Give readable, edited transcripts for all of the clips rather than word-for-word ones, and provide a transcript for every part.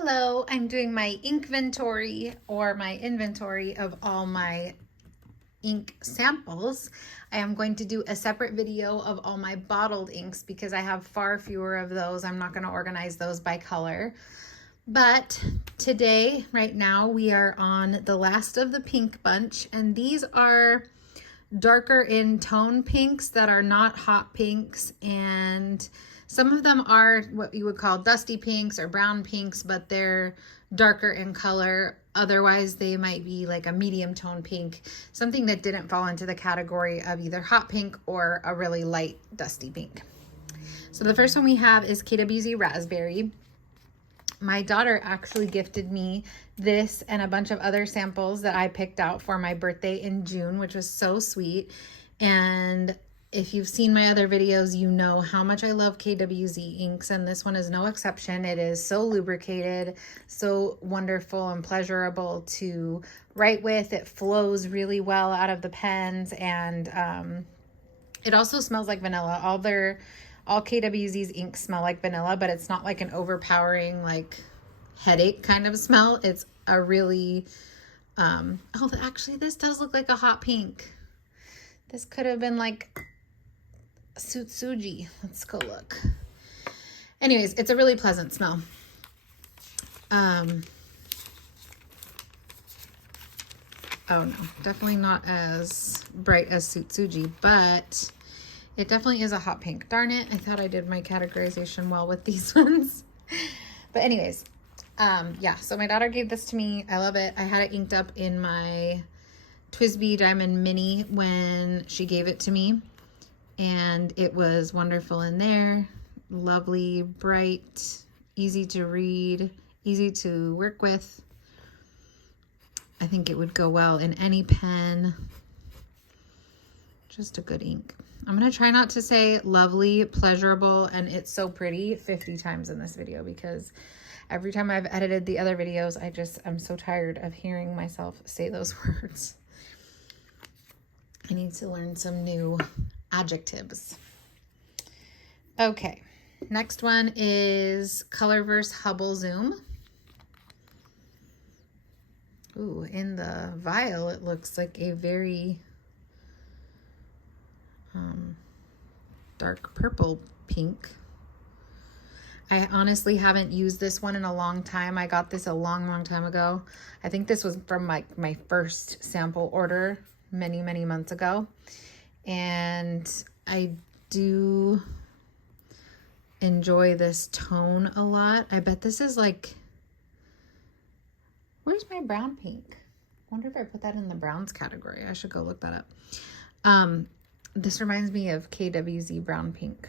Hello, I'm doing my Inkventory or my inventory of all my ink samples. I am going to do a separate video of all my bottled inks because I have far fewer of those. I'm not going to organize those by color. But today, right now, we are on the last of the pink bunch, and these are darker in tone pinks that are not hot pinks, and some of them are what you would call dusty pinks or brown pinks, but they're darker in color. Otherwise, they might be like a medium tone pink, something that didn't fall into the category of either hot pink or a really light dusty pink. So the first one we have is KWZ Raspberry. My daughter actually gifted me this and a bunch of other samples that I picked out for my birthday in June, which was so sweet. And if you've seen my other videos, you know how much I love KWZ inks, and this one is no exception. It is so lubricated, so wonderful and pleasurable to write with. It flows really well out of the pens, and it also smells like vanilla. All KWZ's inks smell like vanilla, but it's not like an overpowering, like headache kind of smell. It's a really, oh, actually this does look like a hot pink. This could have been like Sutsuji. Let's go look. Anyways, it's a really pleasant smell. Oh no, definitely not as bright as Sutsuji, but it definitely is a hot pink. Darn it, I thought I did my categorization well with these ones. But anyways, yeah, so my daughter gave this to me. I love it. I had it inked up in my TWSBI Diamond Mini when she gave it to me, and it was wonderful in there. Lovely, bright, easy to read, easy to work with. I think it would go well in any pen. Just a good ink. I'm going to try not to say lovely, pleasurable, and it's so pretty 50 times in this video, because every time I've edited the other videos, I'm so tired of hearing myself say those words. I need to learn some new adjectives. Okay, next one is Colorverse Hubble Zoom. Ooh, in the vial, it looks like a very dark purple pink. I honestly haven't used this one in a long time. I got this a long time ago. I think this was from my first sample order many months ago. And I do enjoy this tone a lot. I bet this is like, where's my brown pink? I wonder if I put that in the browns category. I should go look that up. This reminds me of KWZ brown pink.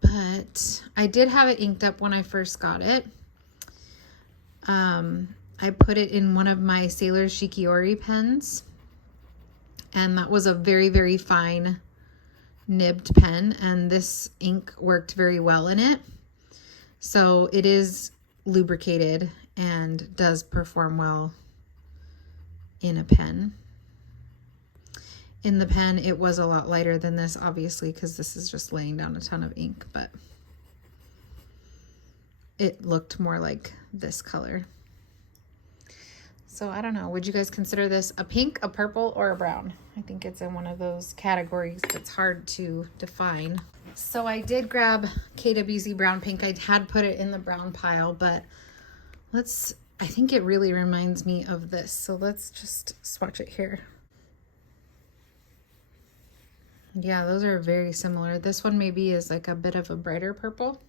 But I did have it inked up when I first got it. I put it in one of my Sailor Shikiori pens, and that was a very fine nibbed pen, and this ink worked very well in it. So it is lubricated and does perform well in a pen. In the pen, it was a lot lighter than this, obviously, because this is just laying down a ton of ink, but it looked more like this color. So I don't know, would you guys consider this a pink, a purple, or a brown? I think it's in one of those categories that's hard to define. So I did grab KWZ brown pink. I had put it in the brown pile, but I think it really reminds me of this. So let's just swatch it here. Yeah, those are very similar. This one maybe is like a bit of a brighter purple.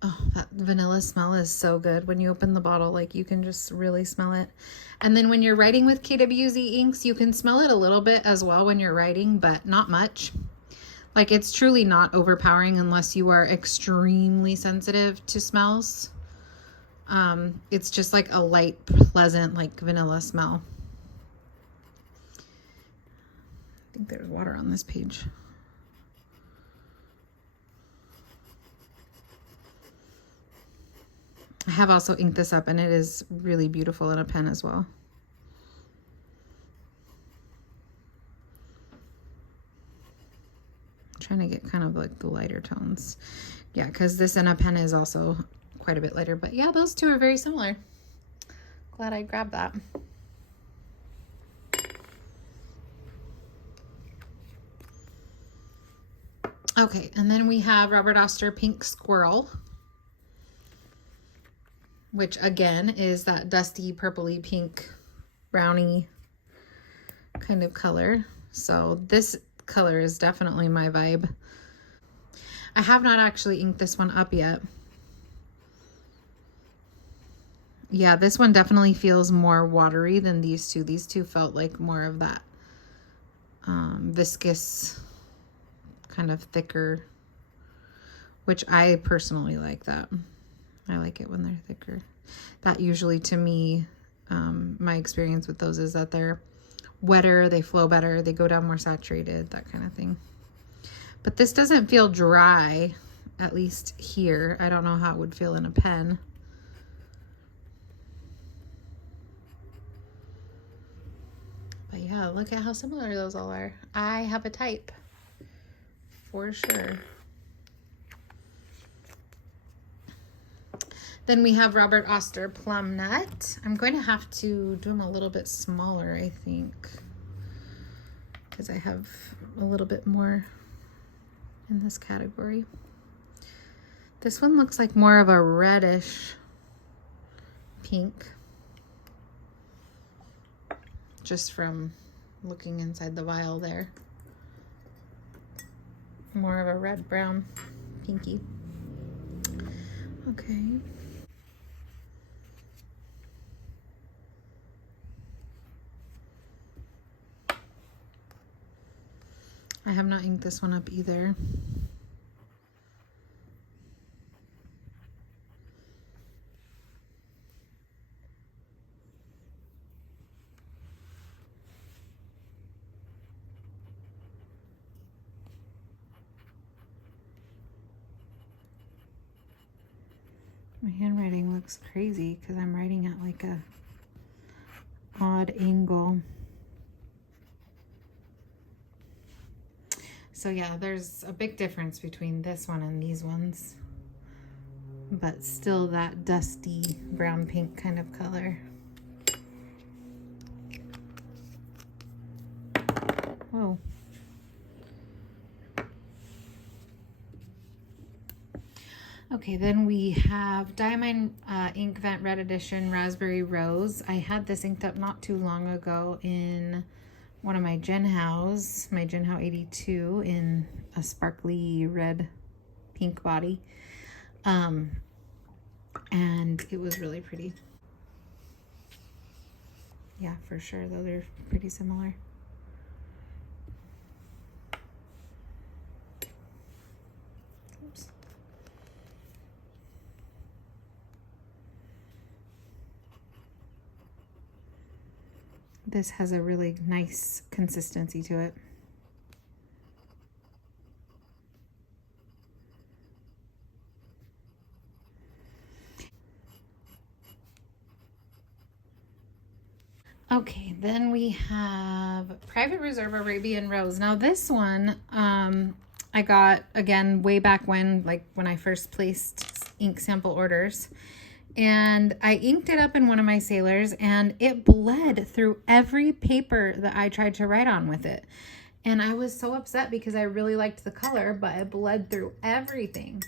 Oh, that vanilla smell is so good. When you open the bottle, like you can just really smell it. And then when you're writing with KWZ inks, you can smell it a little bit as well when you're writing, but not much. Like it's truly not overpowering unless you are extremely sensitive to smells. It's just like a light, pleasant, like vanilla smell. I think there's water on this page. I have also inked this up, and it is really beautiful in a pen as well. trying to get kind of like the lighter tones. Yeah, because this in a pen is also quite a bit lighter. But yeah, those two are very similar. Glad I grabbed that. Okay, and then we have Robert Oster Pink Squirrel, which again is that dusty purpley pink brownie kind of color. So this color is definitely my vibe. I have not actually inked this one up yet. Yeah, this one definitely feels more watery than these two. These two felt like more of that viscous, kind of thicker, which I personally like that. I like it when they're thicker. That usually, to me, my experience with those is that they're wetter, they flow better, they go down more saturated, that kind of thing. But this doesn't feel dry, at least here. I don't know how it would feel in a pen. But yeah, look at how similar those all are. I have a type, for sure. Then we have Robert Oster Plum Nut. I'm going to have to do them a little bit smaller, I think, because I have a little bit more in this category. This one looks like more of a reddish pink, just from looking inside the vial there. More of a red-brown pinky. Okay. I have not inked this one up either. My handwriting looks crazy because I'm writing at like a odd angle. So yeah, there's a big difference between this one and these ones, but still that dusty brown pink kind of color. Whoa. Okay, then we have Diamine Inkvent Red Edition Raspberry Rose. I had this inked up not too long ago in one of my Gen Hows, my Gen How 82, in a sparkly red pink body. And it was really pretty. Yeah, for sure, those are pretty similar. Oops. This has a really nice consistency to it. Okay, then we have Private Reserve Arabian Rose. Now this one, I got, again, way back when, like when I first placed ink sample orders. And I inked it up in one of my sailors, and it bled through every paper that I tried to write on with it. And I was so upset because I really liked the color, but it bled through everything.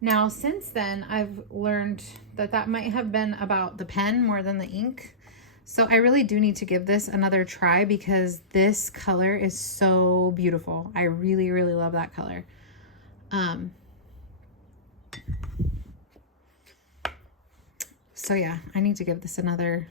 Now, since then, I've learned that that might have been about the pen more than the ink. So I really do need to give this another try because this color is so beautiful. I really, really love that color. So yeah, I need to give this another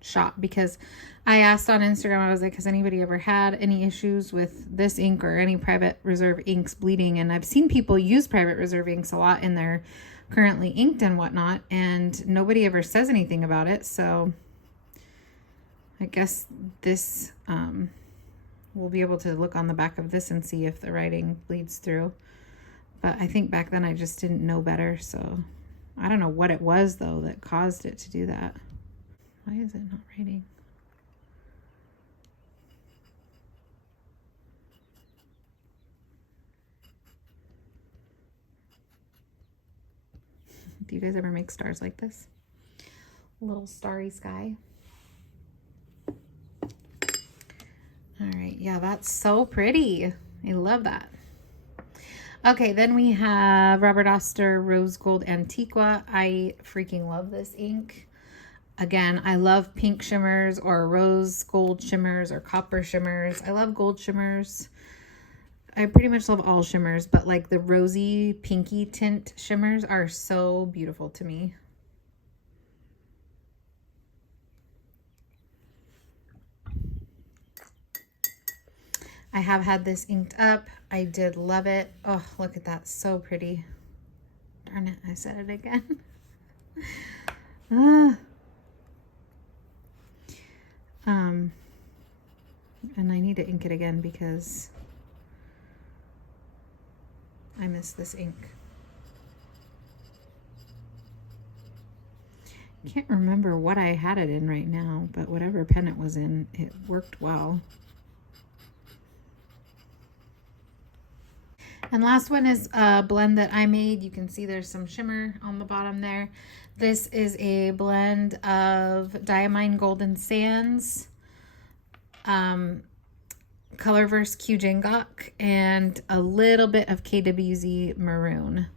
shot because I asked on Instagram, I was like, has anybody ever had any issues with this ink or any Private Reserve inks bleeding? And I've seen people use Private Reserve inks a lot in their currently inked and whatnot, and nobody ever says anything about it. So I guess this, we'll be able to look on the back of this and see if the writing bleeds through. But I think back then I just didn't know better, so I don't know what it was though that caused it to do that. Why is it not writing? Do you guys ever make stars like this? Little starry sky. All right, yeah, that's so pretty. I love that. Okay, then we have Robert Oster Rose Gold Antiqua. I freaking love this ink. Again, I love pink shimmers or rose gold shimmers or copper shimmers. I love gold shimmers. I pretty much love all shimmers, but like the rosy pinky tint shimmers are so beautiful to me. I have had this inked up. I did love it. Oh, look at that. So pretty. Darn it, I said it again. And I need to ink it again because I miss this ink. I can't remember what I had it in right now, but whatever pen it was in, it worked well. And last one is a blend that I made. You can see there's some shimmer on the bottom there. This is a blend of Diamine Golden Sands, Colorverse Q Jangok, and a little bit of KWZ Maroon.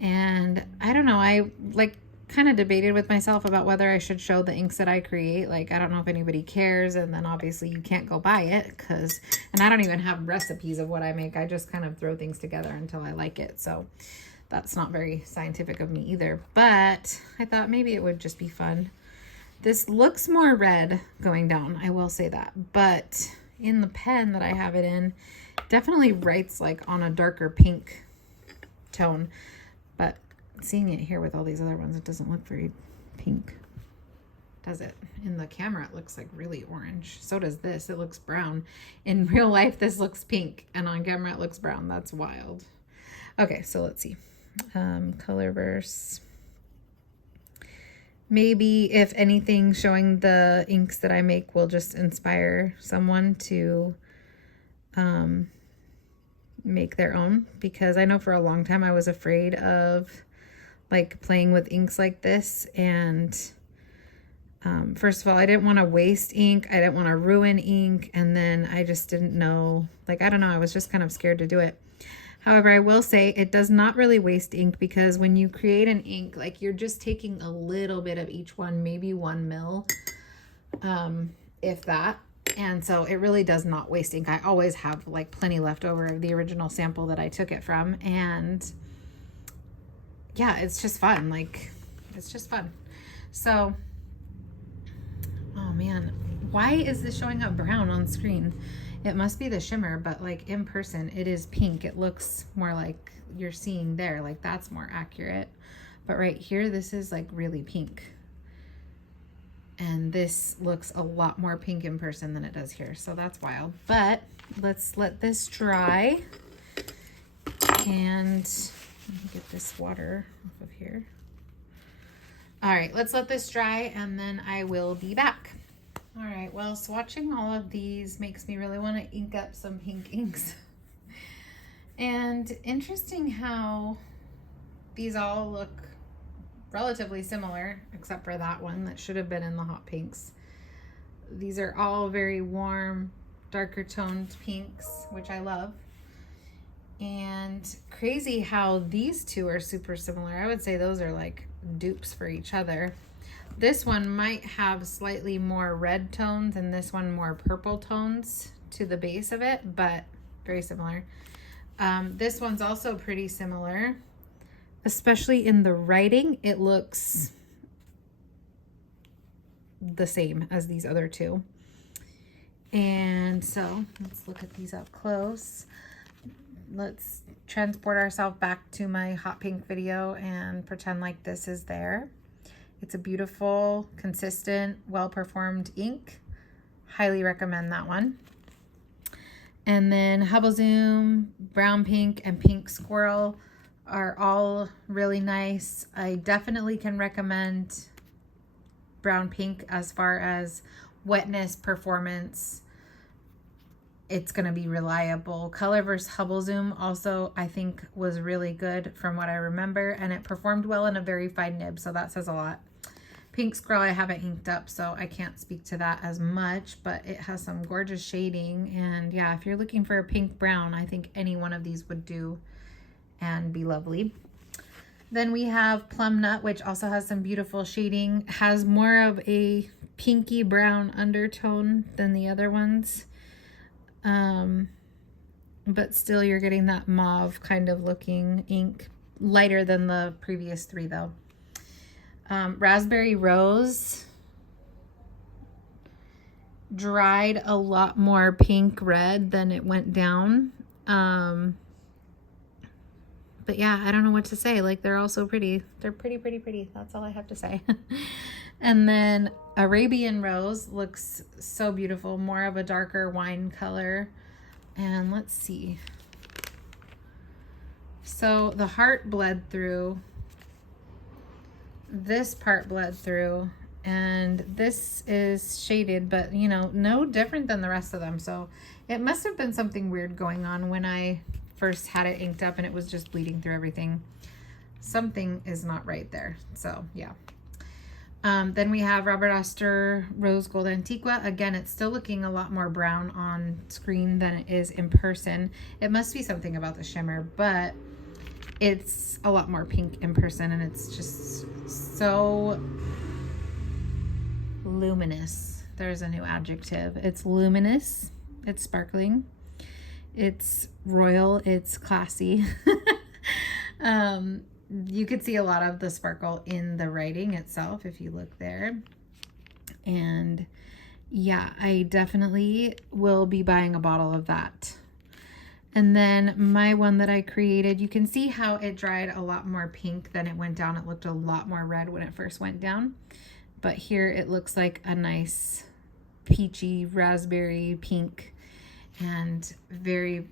And I don't know, I like kind of debated with myself about whether I should show the inks that I create. Like, I don't know if anybody cares, and then obviously you can't go buy it and I don't even have recipes of what I make. I just kind of throw things together until I like it. So that's not very scientific of me either, but I thought maybe it would just be fun. This looks more red going down, I will say that, but in the pen that I have it in, definitely writes like on a darker pink tone, but seeing it here with all these other ones, it doesn't look very pink, does it? In the camera, it looks like really orange. So does this. It looks brown. In real life, this looks pink, and on camera, it looks brown. That's wild. Okay, so let's see. Colorverse. Maybe, if anything, showing the inks that I make will just inspire someone to make their own, because I know for a long time I was afraid of like playing with inks like this, and first of all, I didn't want to waste ink, I didn't want to ruin ink, and then I just didn't know, like, I don't know, I was just kind of scared to do it. However, I will say it does not really waste ink, because when you create an ink, like, you're just taking a little bit of each one, maybe 1 mil, if that. And so it really does not waste ink. I always have like plenty left over of the original sample that I took it from, and yeah, it's just fun. Like, it's just fun. So, oh man, why is this showing up brown on screen? It must be the shimmer, but like in person, it is pink. It looks more like you're seeing there, like that's more accurate. But right here, this is like really pink. And this looks a lot more pink in person than it does here. So that's wild. But let's let this dry. And let me get this water off of here. All right, let's let this dry, and then I will be back. All right, well, swatching all of these makes me really want to ink up some pink inks. And interesting how these all look relatively similar, except for that one that should have been in the hot pinks. These are all very warm, darker toned pinks, which I love. And crazy how these two are super similar. I would say those are like dupes for each other. This one might have slightly more red tones and this one more purple tones to the base of it, but very similar. This one's also pretty similar, especially in the writing. It looks the same as these other two. And so let's look at these up close. Let's transport ourselves back to my hot pink video and pretend like this is there. It's a beautiful, consistent, well-performed ink. Highly recommend that one. And then Hubble Zoom, Brown Pink, and Pink Squirrel are all really nice. I definitely can recommend Brown Pink as far as wetness, performance, it's going to be reliable. Color vs. Hubble Zoom also, I think, was really good from what I remember, and it performed well in a very fine nib, so that says a lot. Pink Squirrel I haven't inked up, so I can't speak to that as much, but it has some gorgeous shading, and yeah, if you're looking for a pink brown, I think any one of these would do and be lovely. Then we have Plum Nut, which also has some beautiful shading, has more of a pinky brown undertone than the other ones. But still you're getting that mauve kind of looking ink, lighter than the previous three though. Raspberry Rose dried a lot more pink red than it went down. But yeah, I don't know what to say. Like, they're all so pretty. They're pretty, pretty, pretty. That's all I have to say. And then Arabian Rose looks so beautiful. More of a darker wine color. And let's see. So the heart bled through. This part bled through. And this is shaded, but, you know, no different than the rest of them. So it must have been something weird going on when I first had it inked up and it was just bleeding through everything. Something is not right there. So yeah. Then we have Robert Oster Rose Gold Antiqua. Again, it's still looking a lot more brown on screen than it is in person. It must be something about the shimmer, but it's a lot more pink in person, and it's just so luminous. There's a new adjective. It's luminous. It's sparkling. It's royal. It's classy. You could see a lot of the sparkle in the writing itself if you look there. And yeah, I definitely will be buying a bottle of that. And then my one that I created, you can see how it dried a lot more pink than it went down. It looked a lot more red when it first went down. But here it looks like a nice peachy raspberry pink and very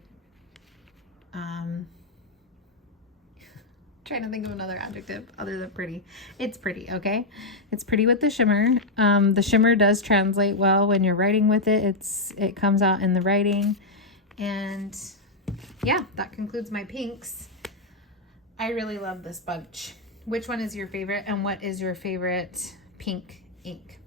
trying to think of another adjective other than pretty. It's pretty, okay? It's pretty with the shimmer. The shimmer does translate well when you're writing with it. It comes out in the writing. And yeah, that concludes my pinks. I really love this bunch. Which one is your favorite, and what is your favorite pink ink?